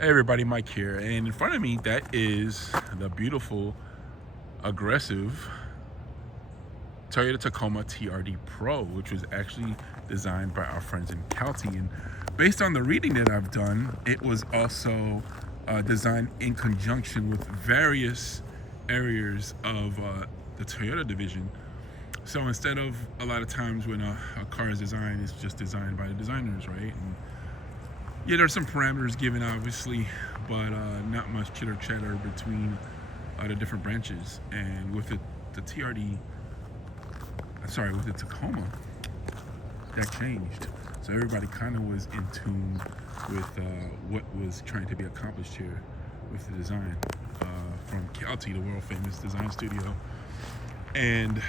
Hey everybody, Mike here, and in front of me that is the beautiful, aggressive Toyota Tacoma TRD Pro, which was actually designed by our friends in Calty. And based on the reading that I've done, it was also designed in conjunction with various areas of the Toyota division. So instead of a lot of times when a car is designed, it's just designed by the designers, right? And yeah, there's some parameters given, obviously, but not much chitter chatter between the different branches. And with the with the Tacoma, that changed. So everybody kind of was in tune with what was trying to be accomplished here with the design from Calty, the world famous design studio. And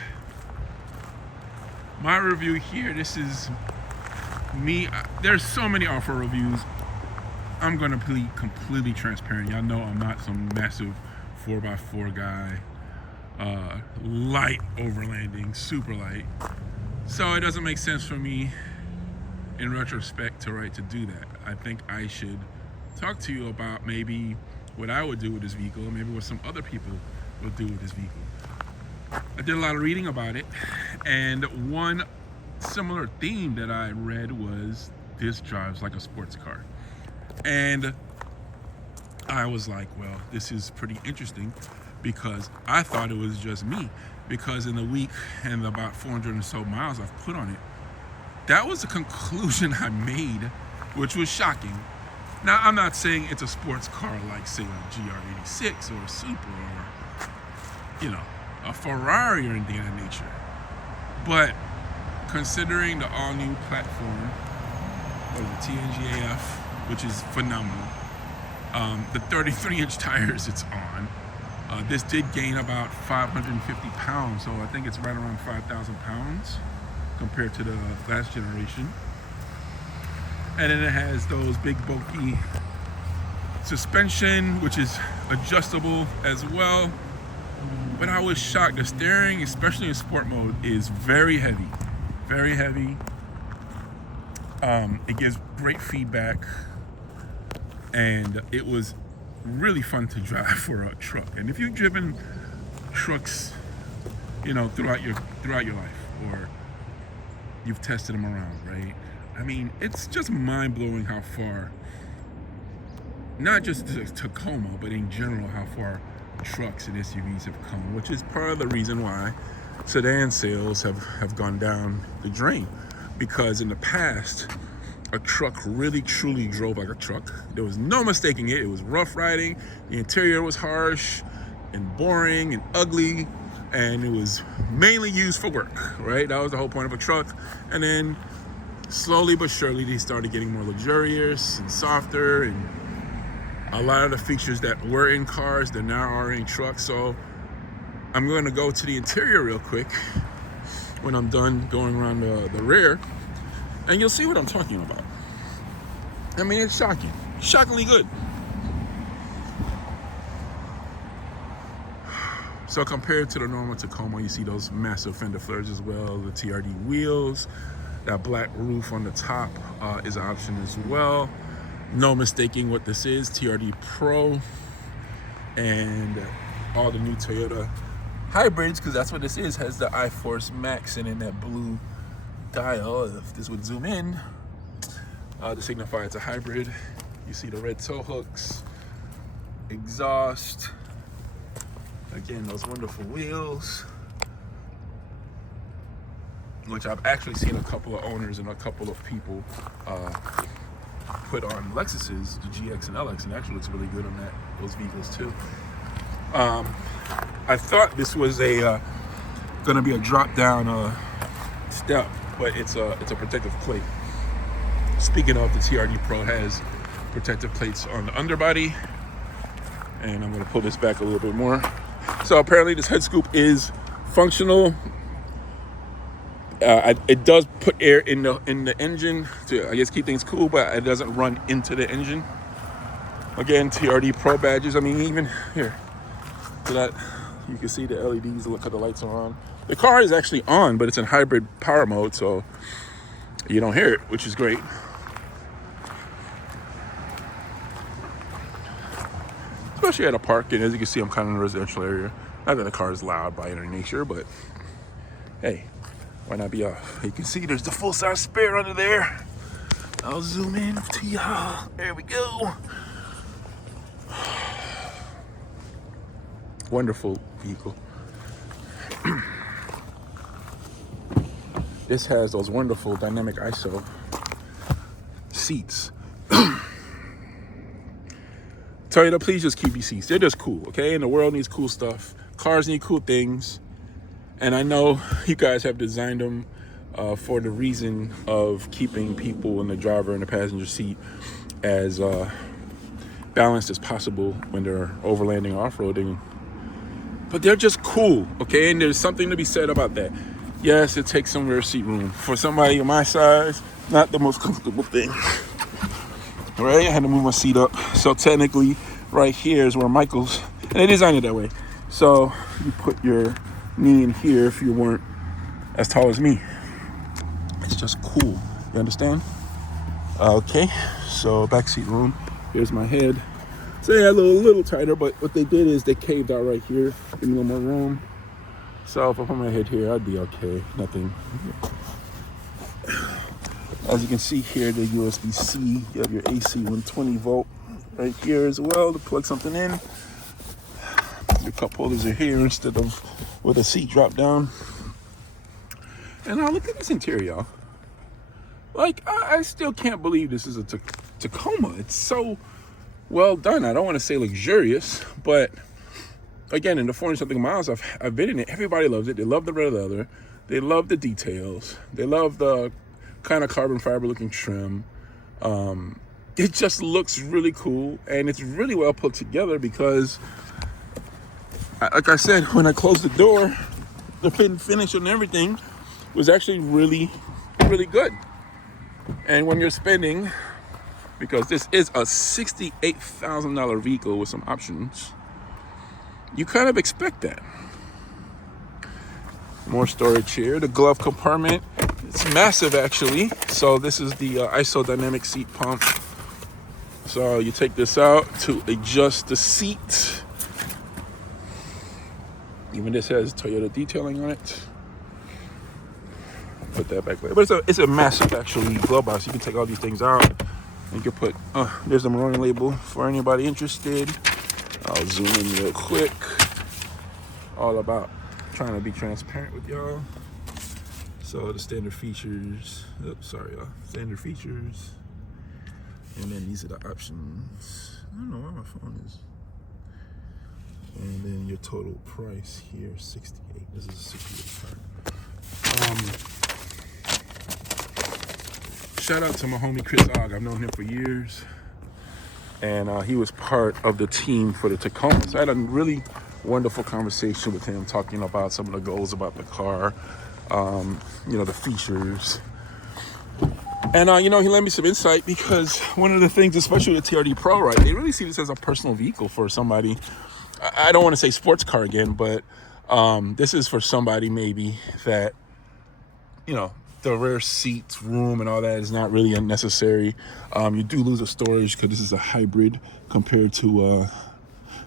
my review here, this is me. There's so many offer reviews. I'm gonna be completely transparent. Y'all know I'm not some massive 4x4 guy. Light overlanding, super light. So it doesn't make sense for me in retrospect to do that. I think I should talk to you about maybe what I would do with this vehicle, maybe what some other people would do with this vehicle. I did a lot of reading about it, and one similar theme that I read was this drives like a sports car. And I was like, well, this is pretty interesting, because I thought it was just me, because in the week and about 400 or so miles I've put on it, that was the conclusion I made, which was shocking. Now, I'm not saying it's a sports car like, say, a GR86 or a Supra or, a Ferrari or anything of that nature. But considering the all-new platform of the TNGAF, which is phenomenal, the 33-inch tires it's on, this did gain about 550 pounds, so I think it's right around 5,000 pounds compared to the last generation. And then it has those big bulky suspension, which is adjustable as well. But I was shocked. The steering, especially in sport mode, is very heavy. Very heavy. It gives great feedback. And it was really fun to drive for a truck. And if you've driven trucks, throughout your life, or you've tested them around, right? I mean, it's just mind-blowing how far, not just the Tacoma, but in general, how far trucks and SUVs have come, which is part of the reason why sedan sales have gone down the drain. Because in the past, a truck really truly drove like a truck. There was no mistaking it. It was rough riding. The interior was harsh and boring and ugly, and it was mainly used for work, right? That was the whole point of a truck. And then slowly but surely they started getting more luxurious and softer, and a lot of the features that were in cars that now are in trucks. So I'm going to go to the interior real quick when I'm done going around the rear, and you'll see what I'm talking about. I mean, it's shocking. Shockingly good. So compared to the normal Tacoma, you see those massive fender flares as well, the TRD wheels, that black roof on the top is an option as well. No mistaking what this is, TRD Pro, and all the new Toyota hybrids, because that's what this is, has the iForce Max and in that blue dial. If this would zoom in to signify it's a hybrid. You see the red tow hooks, exhaust, again, those wonderful wheels, which I've actually seen a couple of owners and a couple of people put on Lexuses, the GX and LX, and actually looks really good on those vehicles too. I thought this was gonna be a drop down step, but it's a protective plate. Speaking of, the TRD Pro has protective plates on the underbody, and I'm gonna pull this back a little bit more. So apparently this head scoop is functional. It does put air in the engine to, I guess, keep things cool, but it doesn't run into the engine. Again, TRD Pro badges. I mean, even here, so that you can see the LEDs. Look how the lights are on. The car is actually on, but it's in hybrid power mode, so you don't hear it, which is great. especially at a park. And as you can see, I'm kind of in a residential area. Not that the car is loud by any nature, but hey, why not be off? You can see there's the full-size spare under there. I'll zoom in to y'all. There we go. Wonderful vehicle. This has those wonderful dynamic ISO seats. Toyota, please just keep these seats. They're just cool, okay? And the world needs cool stuff. Cars need cool things. And I know you guys have designed them for the reason of keeping people in the driver and the passenger seat as balanced as possible when they're overlanding, off-roading. But they're just cool, okay? And there's something to be said about that. Yes, it takes some rear seat room. For somebody of my size, not the most comfortable thing. All right, I had to move my seat up. So technically, right here is where Michael's, and they designed it that way. So you put your knee in here if you weren't as tall as me. It's just cool, you understand? Okay, so back seat room. Here's my head. So yeah, a little tighter, but what they did is they caved out right here. Give me a little more room. So if I put my head here, I'd be okay. Nothing. As you can see here, the USB-C, you have your AC 120 volt right here as well to plug something in. Your cup holders are here instead of with a seat drop down. And now look at this interior, y'all. Like, I still can't believe this is a Tacoma. It's so well done. I don't want to say luxurious, but again, in the 40-something miles I've been in it, everybody loves it. They love the red leather. They love the details. They love the kind of carbon fiber looking trim. It just looks really cool, and it's really well put together because, like I said, when I closed the door, the finish and everything was actually really, really good. And when you're spending, because this is a $68,000 vehicle with some options, you kind of expect that. More storage here. The glove compartment, it's massive actually. So this is the ISO dynamic seat pump. So you take this out to adjust the seat. Even this has Toyota detailing on it. Put that back there. But it's a massive actually glove box. You can take all these things out. And you can put, there's the Maroni label for anybody interested. I'll zoom in real quick. All about trying to be transparent with y'all. So the standard features, standard features. And then these are the options. I don't know where my phone is. And then your total price here, 68. This is a 68 car. Shout out to my homie Chris Ogg. I've known him for years. And he was part of the team for the Tacoma. So I had a really wonderful conversation with him, talking about some of the goals about the car, the features. And, he lent me some insight because one of the things, especially the TRD Pro, right, they really see this as a personal vehicle for somebody. I don't want to say sports car again, but this is for somebody maybe that, the rear seats, room, and all that is not really unnecessary. You do lose the storage because this is a hybrid compared to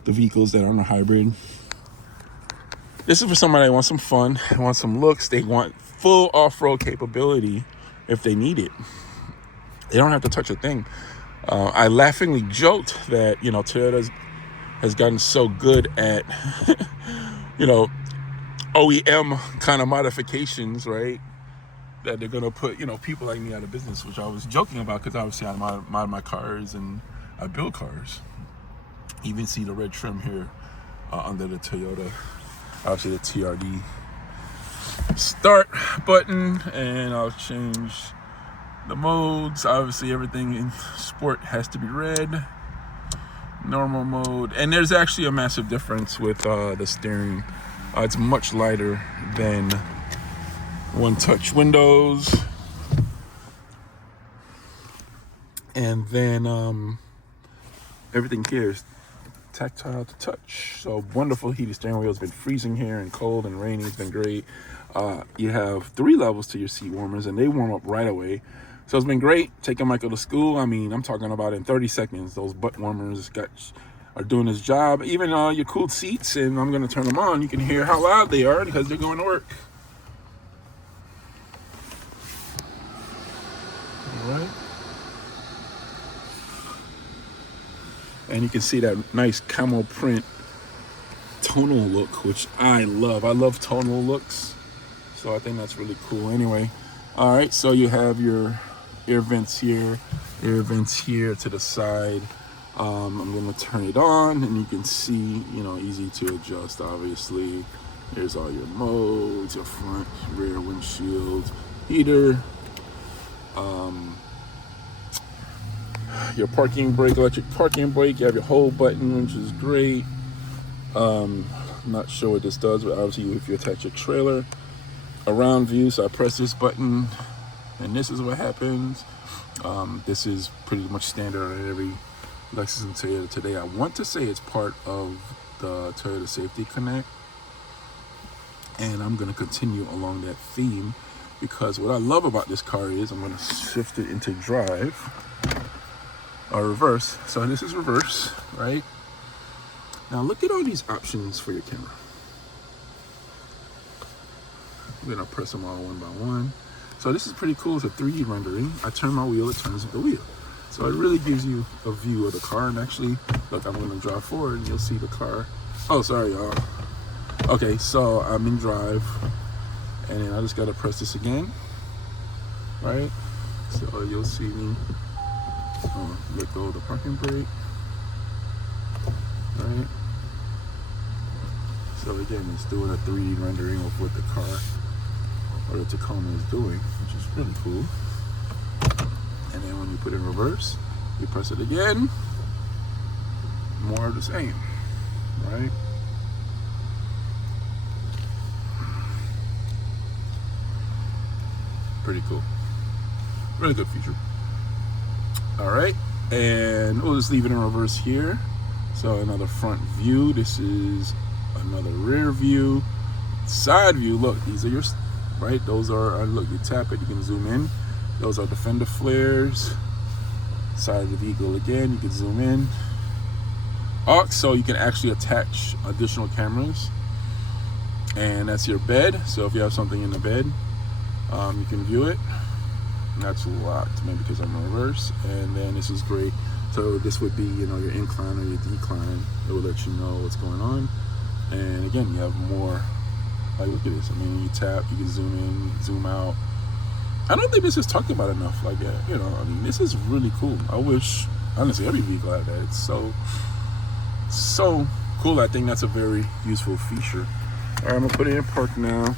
the vehicles that aren't a hybrid. This is for somebody that wants some fun, wants some looks. They want full off-road capability if they need it. They don't have to touch a thing. I laughingly joked that, Toyota has gotten so good at, OEM kind of modifications, right? That they're gonna put, people like me out of business, which I was joking about because obviously I mod my cars and I build cars. You even see the red trim here under the Toyota, obviously the TRD start button, and I'll change the modes. Obviously everything in sport has to be red, normal mode, and there's actually a massive difference with the steering. It's much lighter than one touch windows, and then everything here is tactile to touch. So wonderful heated steering wheel. It's been freezing here and cold and rainy. It's been great. You have 3 levels to your seat warmers, and they warm up right away. So it's been great taking Michael to school. I mean, I'm talking about in 30 seconds, those butt warmers got are doing its job. Even your cooled seats, and I'm going to turn them on. You can hear how loud they are because they're going to work. All right. And you can see that nice camo print tonal look, which I love. I love tonal looks, so I think that's really cool. Anyway, all right, so you have your air vents here to the side. I'm gonna turn it on, and you can see, easy to adjust. Obviously, there's all your modes, your front, rear windshield heater, your parking brake, electric parking brake. You have your hold button, which is great. I'm not sure what this does, but obviously if you attach your trailer, around view. So I press this button, and this is what happens. This is pretty much standard on every Lexus and Toyota today. I want to say it's part of the Toyota Safety Connect, and I'm going to continue along that theme, because what I love about this car is I'm going to shift it into drive or reverse. So this is reverse, right? Now look at all these options for your camera. I'm gonna press them all one by one. So this is pretty cool. It's a 3D rendering. I turn my wheel, it turns with the wheel. So it really gives you a view of the car. And actually, look, I'm gonna drive forward and you'll see the car. Oh, sorry, y'all. Okay, so I'm in drive, and then I just gotta press this again, right? So you'll see me let go of the parking brake, right? So again, it's doing a 3D rendering of what the car or the Tacoma is doing, which is really cool. And then when you put it in reverse, you press it again, more of the same, right? Pretty cool. Really good feature. All right, and we'll just leave it in reverse here. So another front view. This is another rear view, side view. Look, these are your, right? Those are, look, you tap it, you can zoom in. Those are the fender flares. Side of the vehicle again, you can zoom in. So you can actually attach additional cameras. And that's your bed. So if you have something in the bed, you can view it. That's locked, maybe because I'm in reverse. And then this is great. So this would be, your incline or your decline. It will let you know what's going on. And again, you have more. Like, look at this. I mean, you tap, you can zoom in, zoom out. I don't think this is talked about enough. Like, this is really cool. I wish, honestly, every vehicle had that. It's so cool. I think that's a very useful feature. All right, I'm gonna put it in park now.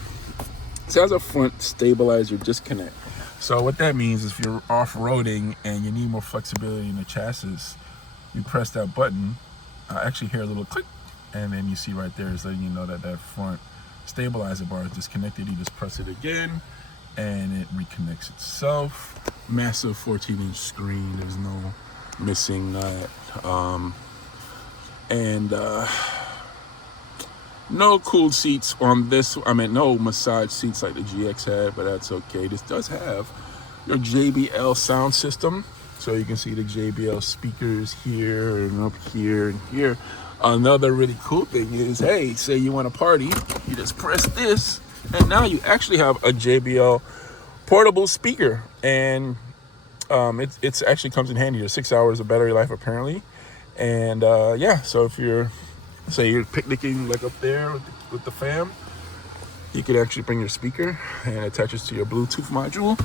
It has a front stabilizer disconnect. So what that means is if you're off-roading and you need more flexibility in the chassis, you press that button. I actually hear a little click, and then you see right there is letting you know that that front stabilizer bar is disconnected. You just press it again, and it reconnects itself. Massive 14-inch screen. There's no missing that. No cooled seats on this. No massage seats like the GX had, but that's okay. This does have your JBL sound system. So you can see the JBL speakers here and up here and here. Another really cool thing is, hey, say you want to party, you just press this, and now you actually have a JBL portable speaker. And it's actually comes in handy. There's 6 hours of battery life apparently. And yeah, so if you're, say you're picnicking like up there with the fam, you could actually bring your speaker and it attaches to your Bluetooth module.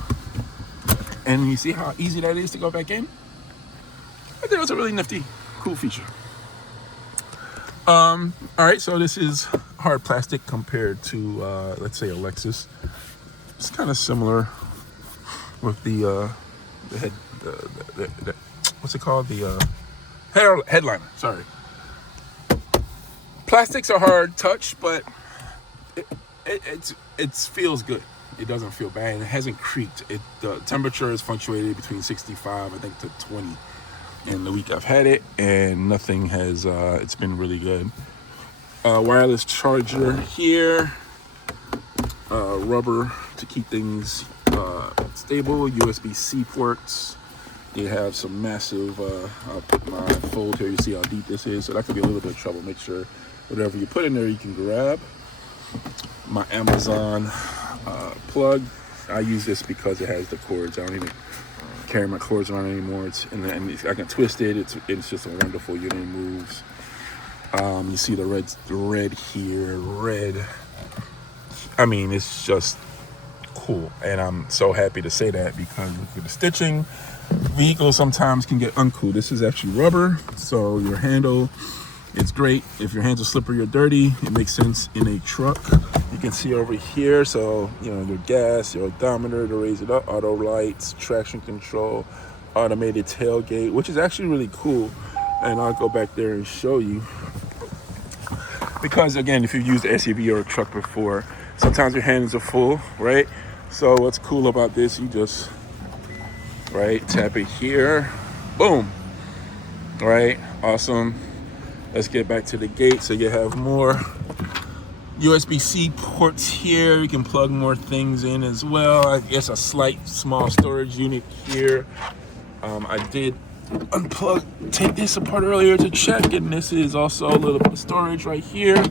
And you see how easy that is to go back in? I think it's a really nifty, cool feature. All right, so this is hard plastic compared to, let's say, a Lexus. It's kind of similar with the head, the what's it called? The headliner, sorry. Plastics are hard touch, but it feels good. It doesn't feel bad, and it hasn't creaked. The temperature has fluctuated between 65, I think, to 20 in the week I've had it, and nothing has. It's been really good. Wireless charger here, rubber to keep things stable. USB-C ports, They have some massive, I'll put my fold here, you see how deep this is, so that could be a little bit of trouble. Make sure whatever you put in there you can grab. My Amazon plug, I use this because it has the cords. I don't even carry my cords around anymore. And I can twist it. It's just a wonderful unit. It moves. You see the red here, red. I mean, it's just cool, and I'm so happy to say that because with the stitching, vehicles sometimes can get uncool. This is actually rubber, so your handle, it's great. If your hands are slippery or dirty, it makes sense in a truck. You can see over here, so you know, your gas, your odometer to raise it up, auto lights, traction control, automated tailgate, which is actually really cool. And I'll go back there and show you. Because again, if you've used an SUV or a truck before, sometimes your hands are full, right? So what's cool about this, you just, right, tap it here, boom, right, awesome. Let's get back to the gate. So you have more USB-C ports here. You can plug more things in as well. I guess a small storage unit here. I did take this apart earlier to check, and this is also a little bit of storage right here.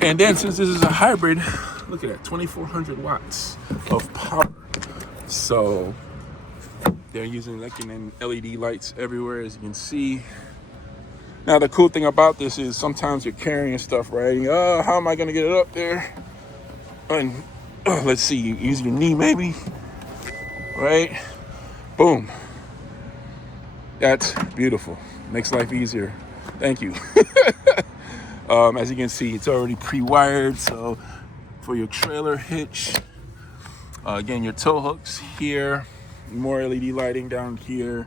And then since this is a hybrid, look at that, 2,400 watts of power. So they're using LED lights everywhere, as you can see. Now the cool thing about this is sometimes you're carrying stuff, right? How am I gonna get it up there? And let's see, use your knee maybe, right? Boom. That's beautiful. Makes life easier. Thank you. As you can see, it's already pre-wired. So for your trailer hitch, again, your tow hooks here, more LED lighting down here.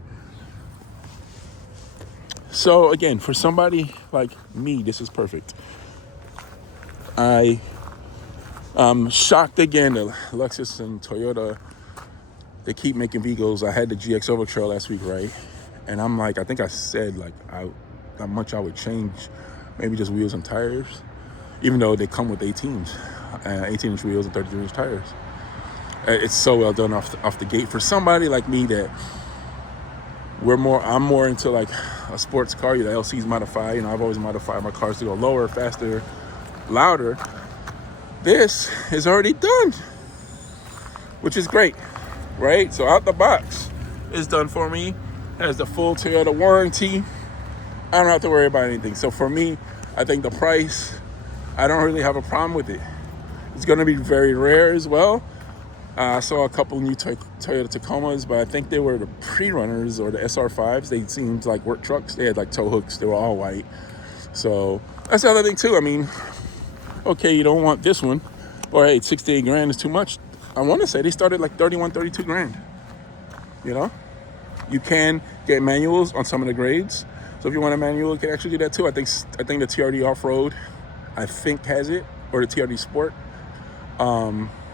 So again, for somebody like me, this is perfect. I'm shocked again that Lexus and Toyota, they keep making vehicles. I had the GX Over Trail last week, right? And I'm like, I think I said like how much I would change, maybe just wheels and tires, even though they come with 18-inch wheels and 33-inch tires. It's so well done off the gate for somebody like me that I'm more into like a sports car. You know, LC's modified. You know, I've always modified my cars to go lower, faster, louder. This is already done, which is great, right? So out the box, it's done for me. Has the full Toyota warranty. I don't have to worry about anything. So for me, I think the price, I don't really have a problem with it. It's going to be very rare as well. I saw a couple new Toyota Tacomas, but I think they were the pre-runners or the SR5s. They seemed like work trucks. They had like tow hooks. They were all white. So that's the other thing too. I mean, okay, you don't want this one, or hey, 68 grand is too much. I want to say they started like 31, 32 grand. You know? You can get manuals on some of the grades. So if you want a manual, you can actually do that too. I think the TRD Off-Road, I think, has it, or the TRD Sport.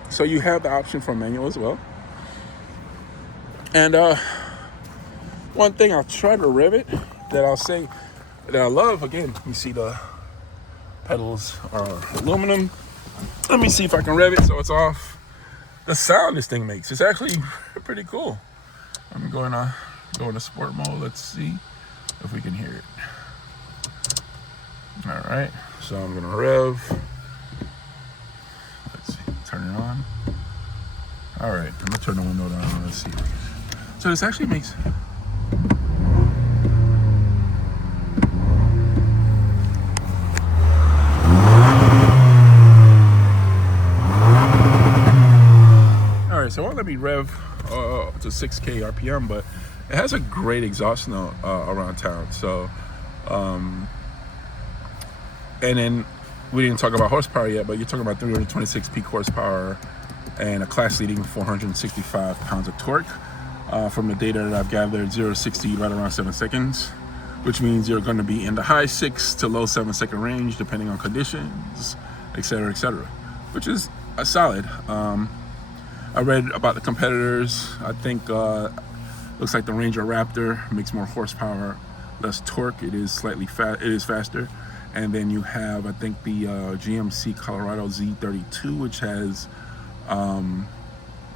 So you have the option for a manual as well. And one thing I'll try to rev it that I'll say that I love, again, you see the pedals are aluminum. Let me see if I can rev it so it's off. The sound this thing makes, it's actually pretty cool. Let me go into sport mode. Let's see if we can hear it. All right, so I'm gonna rev. Let's see, turn it on. All right, I'm gonna turn the window down. Let's see. So this actually makes. All right, so it won't let me rev to 6K RPM, but it has a great exhaust note around town. So, and then we didn't talk about horsepower yet, but you're talking about 326 peak horsepower and a class-leading 465 pounds of torque. From the data that I've gathered, 0 to 60 right around 7 seconds, which means you're going to be in the high 6 to low 7-second range, depending on conditions, etc., which is a solid. I read about the competitors. I think looks like the Ranger Raptor makes more horsepower, less torque. It is it is faster. And then you have, I think, the GMC Colorado Z32, which has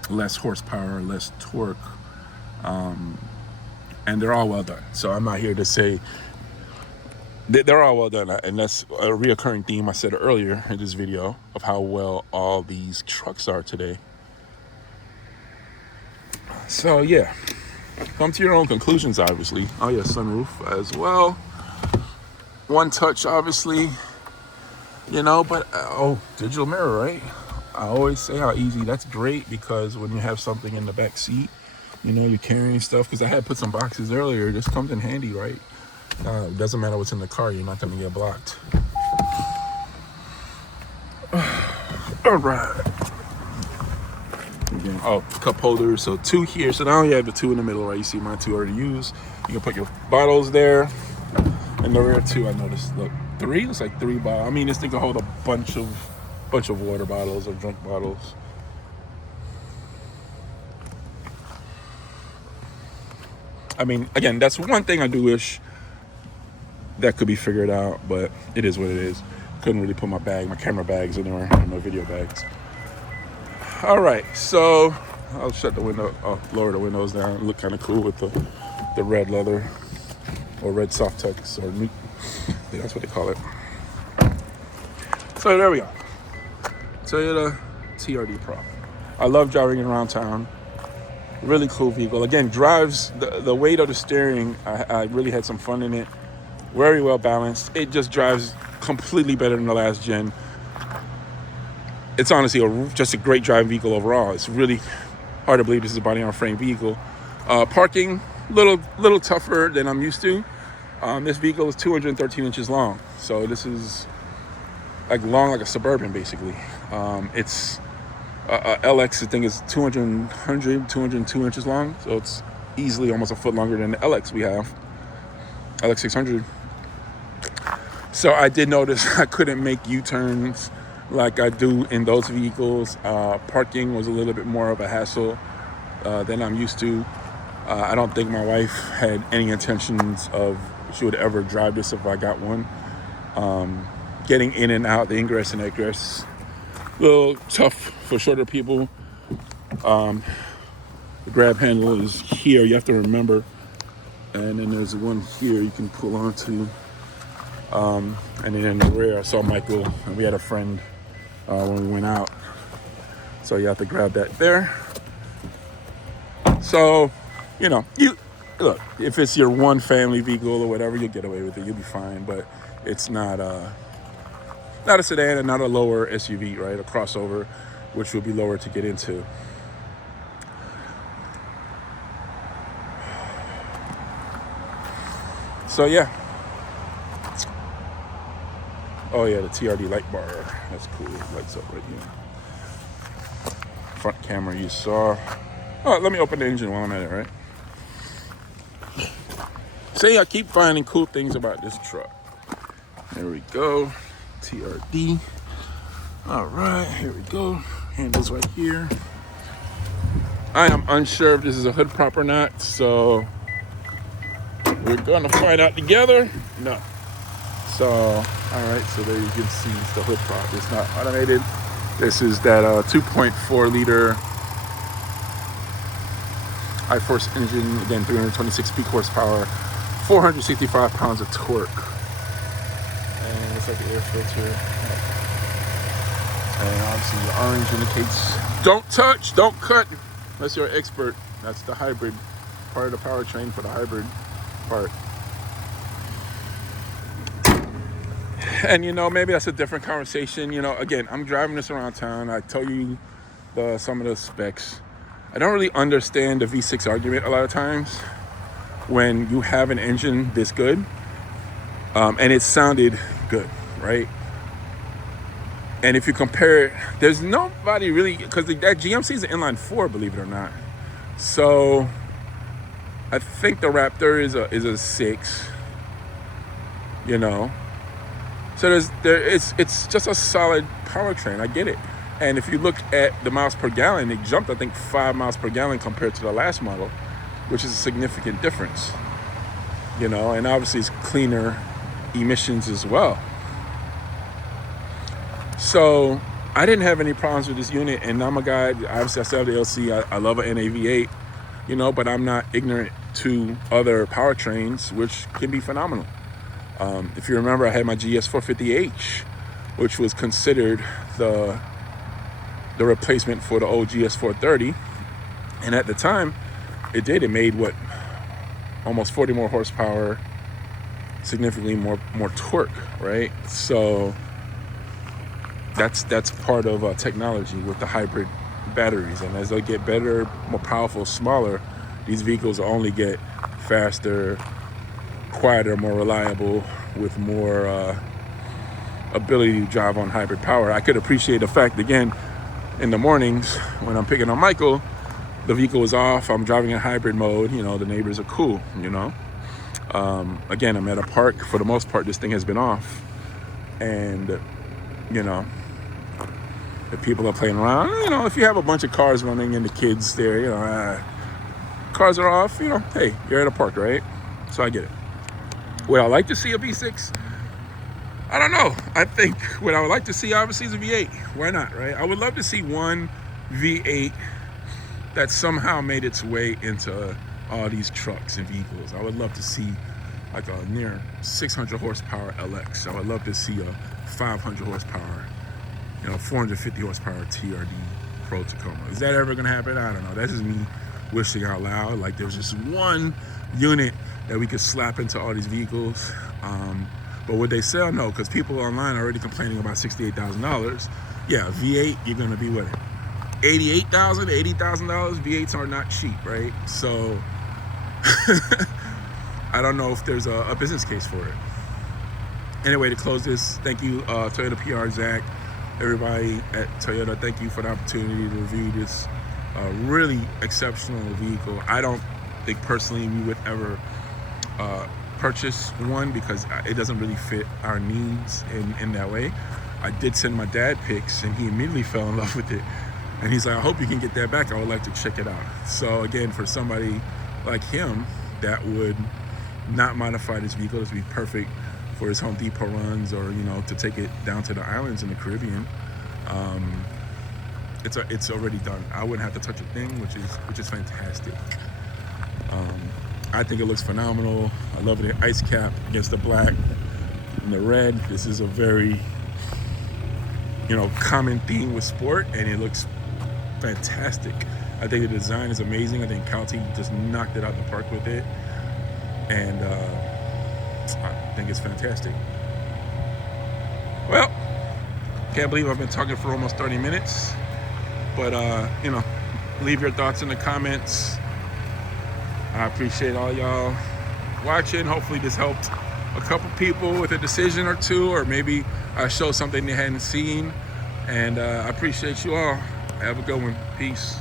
less horsepower, less torque. and they're all well done. So I'm not here to say they're all well done, and that's a reoccurring theme I said earlier in this video of how well all these trucks are today. So yeah, come to your own conclusions, obviously. Oh yeah, sunroof as well. One touch, obviously, you know, but digital mirror, right? I always say how easy that's great, because when you have something in the back seat, you know, you're carrying stuff, because I had put some boxes earlier. This comes in handy, right? It doesn't matter what's in the car, you're not going to get blocked. All right. Again, cup holders. So 2 here. So now you have the 2 in the middle, right? You see my 2 already used. You can put your bottles there. And the rear 2, I noticed, look, 3? It's like 3 bottles. I mean, this thing can hold a bunch of water bottles or drink bottles. I mean, again, that's one thing I do wish that could be figured out, but it is what it is. Couldn't really put my camera bags anywhere, my video bags. All right, so I'll shut the window, lower the windows down. Look kind of cool with the red leather, or red Softex, or meat. I think that's what they call it. So there we go. Toyota TRD Pro. I love driving it around town. Really cool vehicle. Again, drives, the weight of the steering, I really had some fun in it. Very well balanced. It just drives completely better than the last gen. It's honestly just a great driving vehicle overall. It's really hard to believe this is a body on frame vehicle. Parking, little tougher than I'm used to. This vehicle is 213 inches long. So this is like long like a Suburban, basically. It's LX, I think, is 202 inches long. So it's easily almost a foot longer than the LX we have. LX 600. So I did notice I couldn't make U-turns like I do in those vehicles. Parking was a little bit more of a hassle than I'm used to. I don't think my wife had any intentions of she would ever drive this if I got one. Getting in and out, the ingress and egress, a little tough for shorter people. The grab handle is here, you have to remember. And then there's one here you can pull onto. And then in the rear, I saw Michael, and we had a friend when we went out. So you have to grab that there. So, you know, look, if it's your one family vehicle or whatever, you'll get away with it. You'll be fine. But it's not a sedan and not a lower SUV, right? A crossover, which will be lower to get into. So yeah. Oh yeah, the TRD light bar. That's cool. Lights up right here. Front camera you saw. Oh, let me open the engine while I'm at it, right? See, I keep finding cool things about this truck. There we go. TRD. All right, here we go. Handles right here. I am unsure if this is a hood prop or not, so we're gonna find out together. No. So, all right, so there you can see it's the hood prop. It's not automated. This is that 2.4 liter I-Force engine, again, 326 peak horsepower, 465 pounds of torque. And looks like the air filter. And obviously the orange indicates don't touch, don't cut, unless you're an expert. That's the hybrid part of the powertrain for the hybrid part. And you know, maybe that's a different conversation. You know, again, I'm driving this around town. I tell you some of the specs. I don't really understand the V6 argument a lot of times when you have an engine this good, and it sounded good, right? And if you compare it, there's nobody really, because that GMC is an inline 4, believe it or not. So I think the Raptor is a 6, you know. So it's just a solid powertrain. I get it. And if you look at the miles per gallon, it jumped, I think, 5 miles per gallon compared to the last model, which is a significant difference, you know. And obviously it's cleaner emissions as well. So I didn't have any problems with this unit, and I'm a guy, obviously I still have the LC. I love an NAV8. you know, but I'm not ignorant to other powertrains, which can be phenomenal. If you remember, I had my GS450H, which was considered the replacement for the old GS430. And at the time, it made what, almost 40 more horsepower, significantly more torque, right? So that's part of technology with the hybrid batteries. And as they get better, more powerful, smaller, these vehicles will only get faster, quieter, more reliable, with more ability to drive on hybrid power. I could appreciate the fact, again, in the mornings when I'm picking up Michael, the vehicle is off, I'm driving in hybrid mode, you know, the neighbors are cool, you know. Again, I'm at a park. For the most part, this thing has been off. And, you know, if people are playing around, you know, if you have a bunch of cars running and the kids there, you know, cars are off, you know, hey, you're at a park, right? So I get it. Would I like to see a V6? I don't know. I think what I would like to see, obviously, is a V8. Why not, right? I would love to see one V8 that somehow made its way into all these trucks and vehicles. I would love to see like a near 600 horsepower LX. I would love to see a 500 horsepower, you know, 450 horsepower TRD Pro Tacoma. Is that ever gonna happen? I don't know. That's just me wishing out loud. Like there's just one unit that we could slap into all these vehicles. But would they sell? No, because people online are already complaining about $68,000. Yeah, V8, you're gonna be what? $88,000, $80,000. V8s are not cheap, right? So I don't know if there's a business case for it. Anyway, to close this, thank you, Toyota PR, Zach, everybody at Toyota. Thank you for the opportunity to review this really exceptional vehicle. I don't think personally we would ever purchase one because it doesn't really fit our needs in that way. I did send my dad pics and he immediately fell in love with it. And he's like, I hope you can get that back. I would like to check it out. So again, for somebody like him that would not modify this vehicle, this would be perfect for his Home Depot runs, or, you know, to take it down to the islands in the Caribbean. It's already done. I wouldn't have to touch a thing, which is fantastic. I think it looks phenomenal. I love the ice cap against the black and the red. This is a very, you know, common theme with sport, and it looks fantastic. I think the design is amazing. I think Calty just knocked it out the park with it, and I think it's fantastic. Well, can't believe I've been talking for almost 30 minutes, but you know, leave your thoughts in the comments. I appreciate all y'all watching. Hopefully this helped a couple people with a decision or two, or maybe I showed something they hadn't seen. And I appreciate you all. Have a good one. Peace.